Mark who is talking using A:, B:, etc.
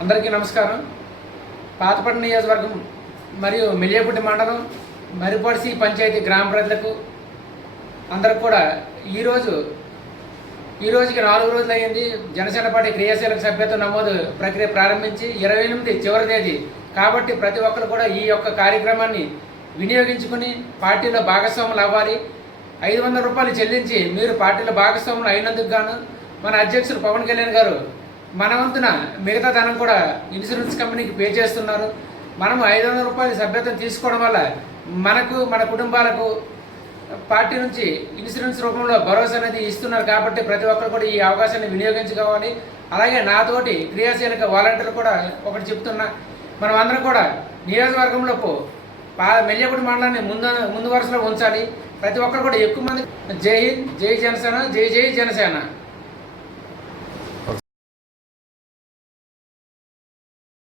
A: అందరికీ నమస్కారం. పాతపట్నం నియోజకవర్గం మరియు మిలియపుట్టి మండలం మరిపడిసి పంచాయతీ గ్రామ ప్రజలకు అందరికి కూడా ఈరోజు ఈ రోజుకి నాలుగు రోజులు అయ్యింది. జనసేన పార్టీ క్రియాశీలక సభ్యత్వ నమోదు ప్రక్రియ ప్రారంభించి ఇరవై ఎనిమిది చివరి తేదీ. కాబట్టి ప్రతి ఒక్కరు కూడా ఈ యొక్క కార్యక్రమాన్ని వినియోగించుకుని పార్టీలో భాగస్వాములు అవ్వాలి. ఐదు వందల రూపాయలు చెల్లించి మీరు పార్టీలో భాగస్వాములు అయినందుకు గాను మన అధ్యక్షులు పవన్ కళ్యాణ్ గారు మన వంతున మిగతా ధనం కూడా ఇన్సూరెన్స్ కంపెనీకి పే చేస్తున్నారు. మనము ఐదు వందల రూపాయలు సభ్యత్వం తీసుకోవడం వల్ల మనకు మన కుటుంబాలకు పార్టీ నుంచి ఇన్సూరెన్స్ రూపంలో భరోసా అనేది ఇస్తున్నారు కాబట్టి ప్రతి ఒక్కరు కూడా ఈ అవకాశాన్ని వినియోగించుకోవాలి. అలాగే నాతోటి క్రియాశీలక వాలంటీర్లు కూడా ఒకటి చెప్తున్నా. మనం అందరం కూడా నియోజకవర్గంలో పో- పా మండలాన్ని ముందు ముందు వరుసలో ఉంచాలి. ప్రతి ఒక్కరు కూడా ఎక్కువ మంది జై హింద్ జై జనసేన జై జై జనసేన.